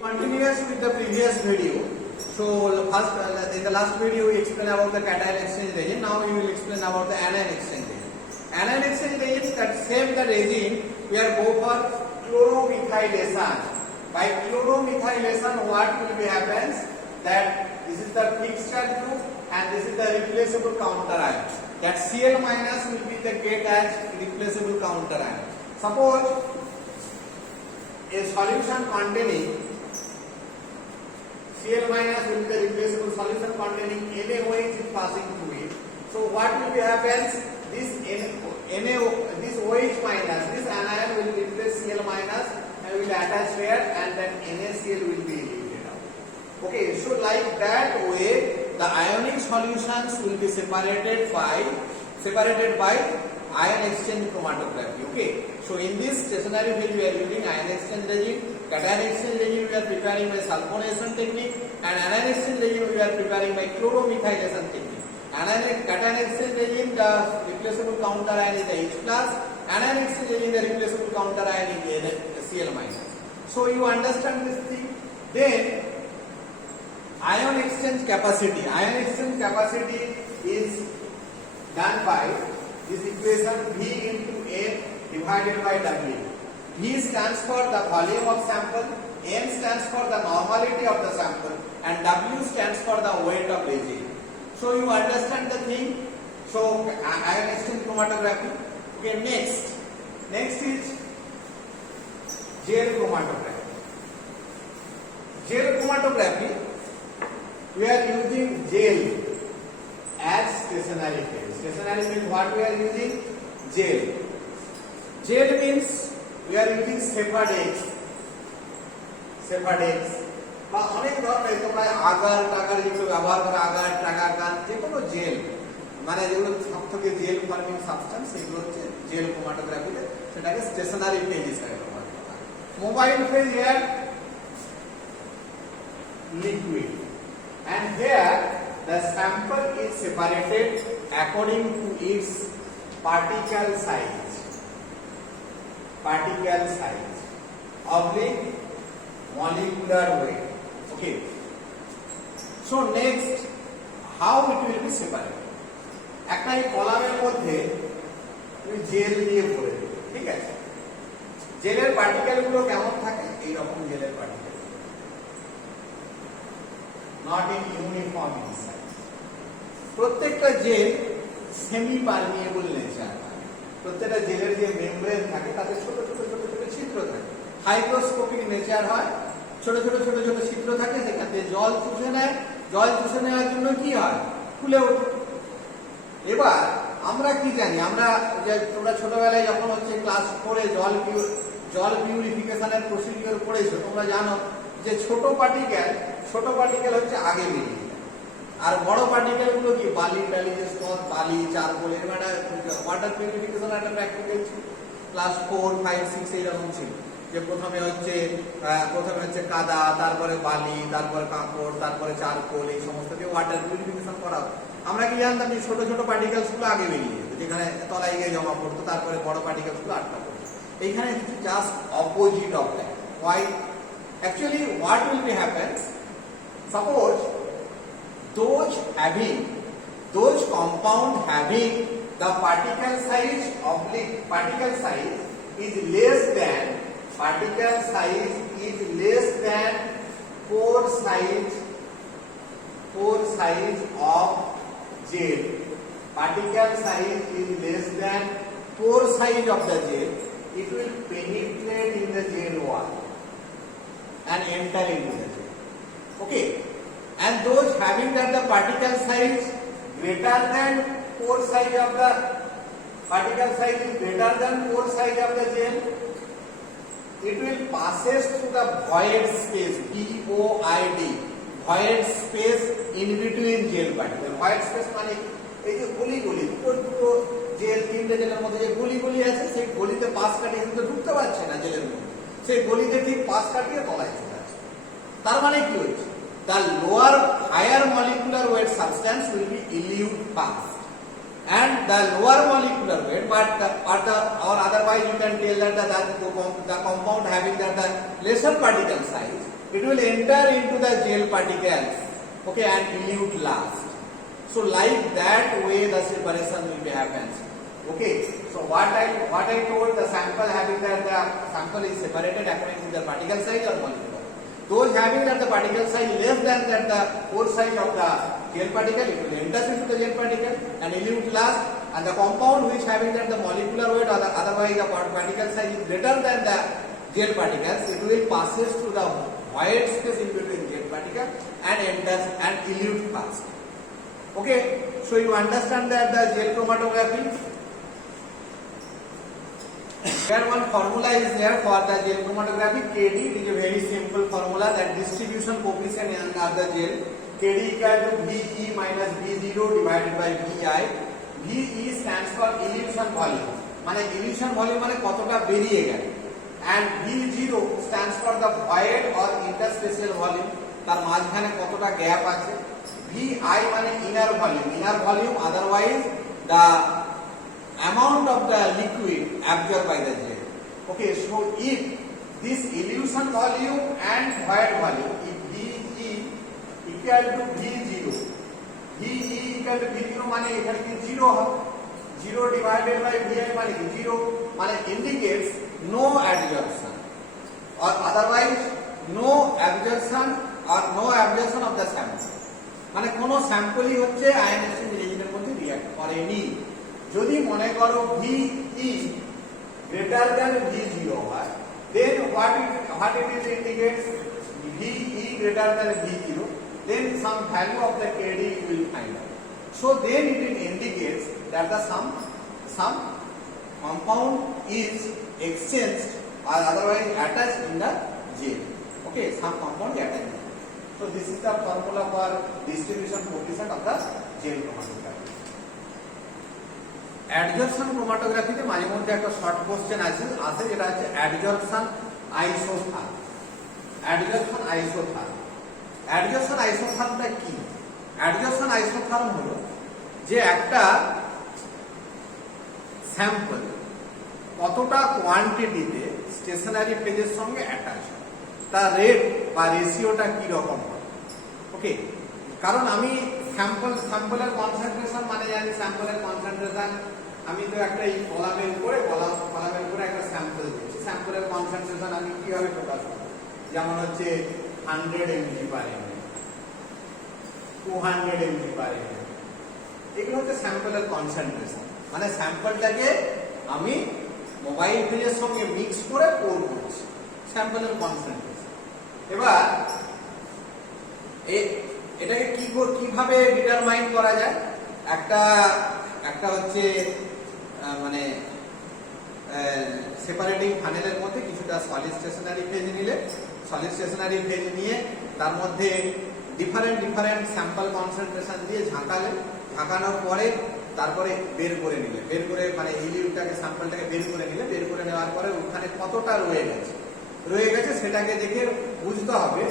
Continuous with the previous video. So first in the last video we explained about the cation exchange reagent. Now we will explain about the anion exchange reagent. Anion exchange reagent, that same the reagent we are go for chloromethylation. By chloromethylation what will be happens that this is the fixed charge group and this is the replaceable counter ion. That Cl minus will be the get as replaceable counter ion. Suppose a solution containing Cl minus will be the replaceable solution containing NaOH is passing through it. So what will be happens? This OH minus, this anion will replace Cl minus and will attach here, and then NaCl will be eliminated out. Okay, so like that way the ionic solutions will be separated by ion exchange chromatography. Okay, so in this stationary field we are using ion exchange reagent. Cation exchange reagent we are preparing by sulfonation technique, and anion exchange reagent we are preparing by chloromethylation technique. Cation exchange reagent the replaceable counter ion is the H plus, anion exchange reagent the replaceable counter ion is Cl minus. So you understand this thing. Then ion exchange capacity. Ion exchange capacity is done by this equation V into N divided by W. V stands for the volume of sample, N stands for the normality of the sample, and W stands for the weight of reagent. So you understand the thing. So ion exchange chromatography. Okay, next is gel chromatography. Gel chromatography, we are using gel as stationary phase. Stationary means what we are using? Gel. Gel means we are using Cefadex বা অনেক ধরনের তোমরা আগার টাগার যেগুলো ব্যবহার করে আগার টাগার গান যে কোনো জেল মানে যেগুলো সবথেকে জেল ফর্মিং সাবস্টেন্স সেগুলো হচ্ছে জেল ক্রোমাটোগ্রাফিতে সেটাকে স্টেশনারি ফেজ হিসেবে ব্যবহার করা হয়। Mobile phase here liquid, and here the sample is separated according to its particle size oblique molecular weight. Okay, so next how it will be separated. একটা এই কলামের মধ্যে তুমি জেল দিয়ে ভরে দেবে, ঠিক আছে? জেলের পার্টিকেল গুলো কেমন থাকে? এই রকম জেলের particle, not in uniform in size. প্রত্যেকটা জেল সেমি পারমিয়েবল নেচার থাকে। প্রত্যেকটা জেলের যে মেমব্রেন থাকে তাতে ছোট ছোট ছিদ্র থাকে, হাইগ্রোস্কোপিক নেচার হয়, ছোট ছোট ছিদ্র থাকে, সেখান থেকে জল চুষে নেয়, জল চুষে নেওয়ার জন্য কি হয়? ফুলে ওঠে। এবার আমরা কি জানি, আমরা যে তোমরা ছোটবেলায় যখন হচ্ছে ক্লাস 4 এ জল পিউরিফিকেশনের প্রসিডিওর পড়েছো, তোমরা জানো যে ছোট পার্টিকেল হচ্ছে আগে বেরিয়ে যায়, আর বড় পার্টিকেল গুলো কি বালি যে স্তর, বালি, চারকোল, এর মানে ওয়াটার পিউরিফিকেশন একটা প্র্যাকটিক্যাল ছিল ক্লাস 4, 5, 6 এইরকম ছিল, যে প্রথমে হচ্ছে কাদা, তারপরে বালি, তারপরে কাঁকড়, তারপরে চারকোল, এই সমস্ত দিয়ে ওয়াটার পিউরিফিকেশন করা হয়। আমরা কি জানতাম যে ছোট পার্টিকেলস গুলো আগে বেরিয়ে যেত, যেখানে তলায় গিয়ে জমা পড়তো, তারপরে বড় পার্টিকেলস গুলো আটকা পড়তো। এইখানে just opposite of that. Why? Actually, what will be happens? Suppose those compound having the particle size is less than pore size of gel. Particle size is less than pore size of the gel. It will penetrate in the gel wall and enter into the gel. Okay, and those having that the particle size greater than pore size of the gel, it will passes through the void space, VOID, void space in between gel particle. Void space মানে এই যে গলি দুটো জেল, তিনটে জেলের মধ্যে যে গলি আছে, সেই গলিতে পাশ কাটিয়ে কিন্তু ঢুকতে পারছে না জেলের মধ্যে, সেই গলিতে ঠিক পাশ কাটিয়ে তলায় চলে আসছে। তার মানে কি হচ্ছে? The higher molecular weight substance will be elute fast. and the lower molecular weight, or otherwise you can tell that the compound having the lesser particle size, it will enter into the gel particles, okay, and elute last. So like that way the separation will be happens. Okay, so what I told, the sample having that the sample is separated according to the particle size or molecular. Those having that the particle size less than that the pore size of the gel particle, it will enter into the gel particle and elute last, and the compound which having that the molecular weight or otherwise the particle size is greater than the gel particles, it will passes through the void space in between gel particle and enters and elute fast. Okay, so you understand that the gel chromatography. Here one formula is there for the gel chromatography. KD, it is a very simple formula, that distribution coefficient of the gel. KD equal to VE minus V0 divided by VI. VE stands for elution volume. মানে elution volume মানে কতটা বেরিয়ে গেল, and V0 stands for the void or interspatial volume, তার মাঝখানে কতটা গ্যাপ আছে. VI মানে inner volume, otherwise the amount of the liquid absorbed by the gel. Okay, so if this elution volume and void volume, if VE equal to V0, VE equal to V0 মানে এখানে কি 0 হবে, 0 divided by VI মানে কি 0, মানে indicates no adsorption or otherwise no absorption of the sample. মানে কোন স্যাম্পলই হচ্ছে আয়নাইজেশন রিয়েজেন্টের মধ্যে রিঅ্যাক্ট করেনি। যদি মনে করো VE greater than V0 হয়, then what it is indicates, VE greater than V0, then some value of the KD you will find out. So then it indicates that the some compound is exchanged or otherwise attached in the gel. Okay, some compound attached. So this is the formula for distribution coefficient of the gel chromatography. Adsorption chromatography তে মাঝে মধ্যে একটা short question আছে যেটা হচ্ছে adsorption isotherm. Adsorption isothermটা কি? Adsorption isotherm হলো যে একটা স্যাম্পল কতটা কোয়ান্টিটিতে স্টেশনারি ফেজের সঙ্গে অ্যাটাচ হয়, তার রেট বা রেশিওটা কি রকম হয়। ওকে, কারণ আমি স্যাম্পলের কনসেন্ট্রেশন মানে জানি, স্যাম্পলের কনসেন্ট্রেশন আমি তো একটা এই কলামের উপরে একটা স্যাম্পল দিচ্ছি, স্যাম্পলের কনসেন্ট্রেশন আমি কিভাবে প্রকাশ করব, যেমন হচ্ছে 100 mg per ml, 200 mg per ml, এগুলো হচ্ছে স্যাম্পলের কনসেন্ট্রেশন। মানে স্যাম্পলটাকে আমি মোবাইল ফেজের সঙ্গে মিক্স করে পোর করছি, স্যাম্পলের কনসেন্ট্রেশন। এবার এটাকে কিভাবে ডিটারমাইন করা যায়? একটা হচ্ছে মানে সেপারেটিং ফানেলের মধ্যে কিছুটা সলিড স্টেশনারি ফেজ নিয়ে তার মধ্যে ডিফারেন্ট স্যাম্পল কনসেন্ট্রেশন দিয়ে ঝাঁকানোর পরে তারপরে বের করে মানে ইলিউটটাকে স্যাম্পলটাকে বের করে নেওয়ার পরে ওখানে কতটা রয়ে গেছে সেটাকে দেখে বুঝতে হবে।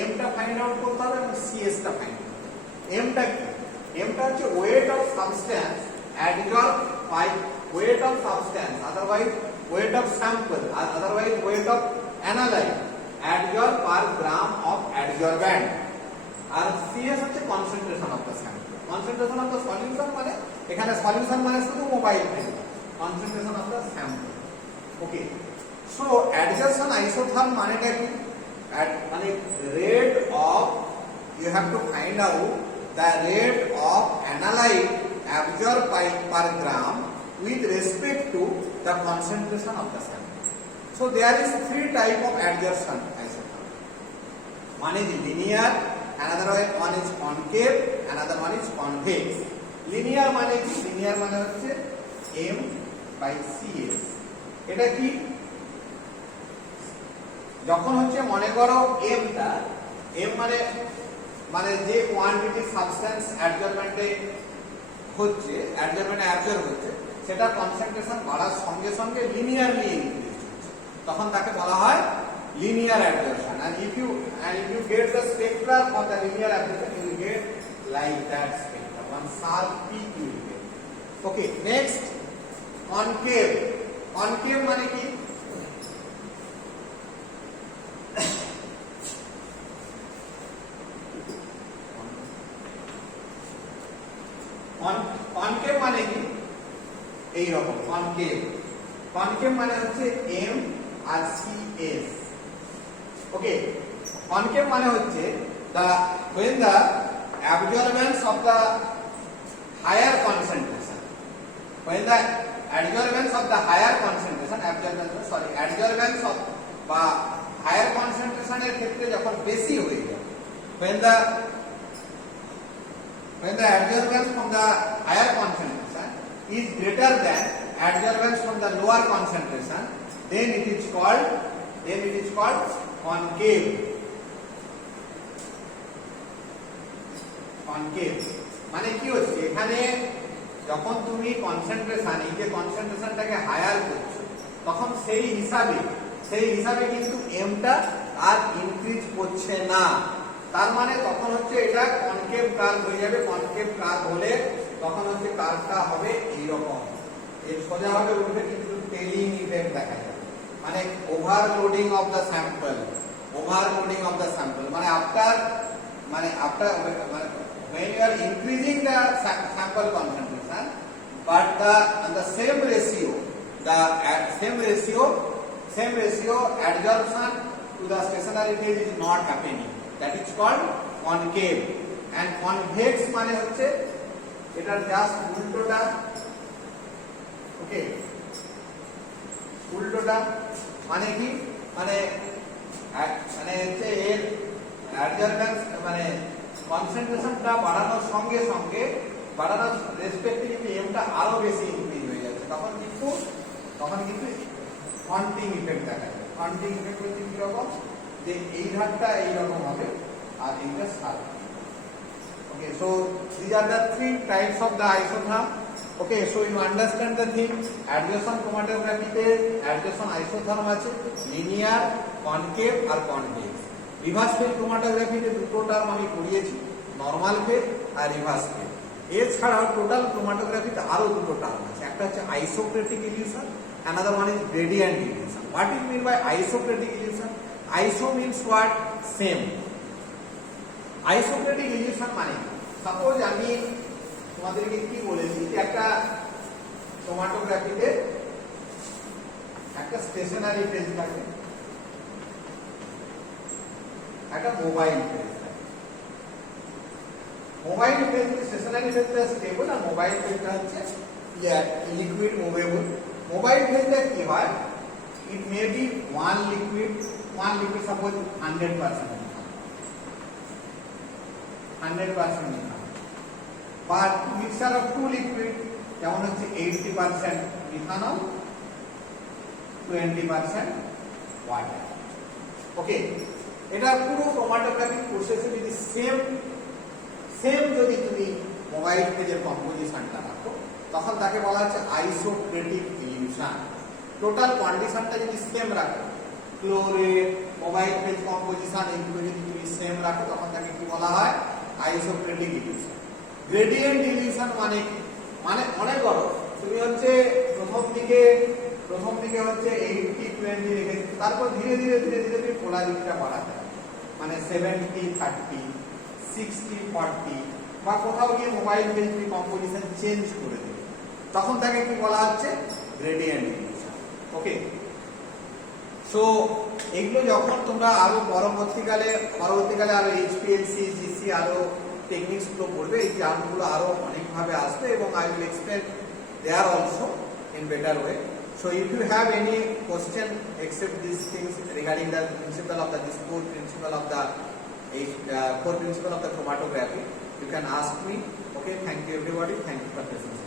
এমটা ফাইন্ড আউট করতে হবে এবং সিএসটা ফাইন্ড আউট করতে হবে। এমটা কি? এমটা হচ্ছে weight of substance adsorbed by weight of substance, otherwise weight of sample, otherwise weight of analyte adsorbed per gram of adsorbent, আর CS হচ্ছে concentration of the sample, concentration of the solution মানে এখানে solution মানে শুধু mobile phase, concentration of the sample. Okay, so adsorption isotherm মানেটা কি? মানে rate of, you have to find out the rate of analyte absorbed by per gram with respect to the concentration of the sample. So there is 3 type of adsorption isotherm. One is linear, another one is concave, another one is convex. Linear মানে কি? Linear মানে হচ্ছে m by cs. এটা কি? যখন হচ্ছে মনে করো m মানে যে কোয়ান্টিটি সাবস্ট্যান্স অ্যাবজর্বেন্টে অ্যাবজর্ব হচ্ছে সেটা কনসেন্ট্রেশন বাড়ার সঙ্গে সঙ্গে লিনিয়ারলি ইনক্রিজ হচ্ছে, তখন তাকে বলা হয় linear absorption. and if you get the spectra for the linear absorption, you will get like that spectra, one sharp peak you will get. Okay, next concave. Concave মানে কি? কনকেভ মানে কি? এই রকম কনকেভ। কনকেভ মানে হচ্ছে এম আর সি এস। ওকে, কনকেভ মানে হচ্ছে when the absorbance of the higher concentration, when the adsorbance of the higher concentration, adsorbance of বা higher concentration এর ক্ষেত্রে যখন বেশি হয়ে যায়, when the adsorbance from the higher concentration is greater than adsorbance from the lower concentration, then it is called concave. Concave মানে কি হচ্ছে, এখানে যখন তুমি কনসেন্ট্রেশন, এই যে কনসেন্ট্রেশনটাকে হায়ার করছো, তখন সেই হিসাবে কিন্তু এমটা আর ইনক্রিজ করছে না। তার মানে তখন হচ্ছে এটা কনকেভ কার্ভ হয়ে যাবে। কনকেভ কার্ভ হলে তখন হচ্ছে কার্ভটা হবে এইরকম, এর সোজা ভাবে উঠবে, কিন্তু টেলিং ইফেক্ট দেখা যাবে। মানে ওভারলোডিং অফ দ্য স্যাম্পল, মানে after when you are increasing the sample concentration, but the same ratio adsorption to the stationary phase is not happening. That is called concave. And convex মানে হচ্ছে এটার জাস্ট উল্টোটা। ওকে, উল্টোটা মানে কি? মানে হচ্ছে এর অ্যাডজর্বেন্স মানে কনসেন্ট্রেশনটা বাড়ানোর সঙ্গে সঙ্গে বাড়ানোর রেসপেক্টিভলি এমটা আরো বেশি ইনক্রিজ হয়ে যাচ্ছে, তখন কিন্তু ফন্টিং ইফেক্ট দেখা যায়। ফন্টিং ইফেক্ট হচ্ছে কিরকম, যে এই ধারটা এইরকম হবে আর এইটা সার। ওকে, so these are the three types of the isotherm. Okay, so you understand the thing. Adjacent chromatography তে adjacent isotherm আছে, linear, concave আর convex। রিভার্স ফেজ ক্রোমাটোগ্রাফিতে দুটো টার্ম আমি পড়িয়েছি, নরমাল ফেজ আর রিভার্স ফেজ। এছাড়াও টোটাল ক্রোমাটোগ্রাফিতে আরো দুটো টার্ম আছে, একটা হচ্ছে আইসোক্রেটিক illusion, another one is gradient illusion. What is mean by isocratic illusion? Iso means what? Same. Isocratic illusion মানে সাপোজ আমি তোমাদেরকে কি বলেছি যে একটা ক্রোমাটোগ্রাফিতে একটা স্টেশনারি ফেজ থাকে, একটা মোবাইল ফেজ থাকে। মোবাইল ফেজ স্টেশনারি ফেজটা স্টেবল আর মোবাইল ফেজটা হচ্ছে লিকুইড মুভেবল। মোবাইল ফেজটা কি হয়, it may be one liquid suppose 100% methanol, but mixture of two liquid, যেমন হচ্ছে 80% মিথানল 20% ওয়াটার। ওকে, এটা পুরো ক্রোমাটোগ্রাফিক প্রসেসে যদি সেম যদি তুমি মোবাইল ফেজের কম্পোজিশনটা রাখো, তখন তাকে বলা হচ্ছে আইসোক্রেটিক ইলিউশন। টোটাল কন্ডিশনটা যদি সেম রাখো, ক্লোরেট, মোবাইল ফেজ কম্পোজিশন এগুলো যদি তুমি সেম রাখো, তখন তাকে কি বলা হয়? আইসোক্রেটিক ইলিউশন। গ্রেডিয়েন্ট ইলিউশন মানে কি? মানে মনে করো তুমি হচ্ছে প্রথম দিকে হচ্ছে 80-20 রেখেছি, তারপর ধীরে ধীরে তুমি পোলারিটিটা বাড়াতে হবে, মানে 70-30, 60-40, বা কোথাও গিয়ে মোবাইল ফেজ কম্পোজিশন চেঞ্জ করে দেবে, তখন তাকে কি বলা হচ্ছে? Gradient illusion. ওকে, সো এগুলো যখন তোমরা আরো পরবর্তীকালে আরো এইচপিএলসি, জিসি আরো টেকনিক্স গুলো পড়বে, এই টার্মগুলো আরো অনেকভাবে আসবে, এবং I will explain there also in better way. So if you have any question except these things regarding the principle of the core principle of the chromatography, you can ask me. Okay, thank you everybody, thank you for listening.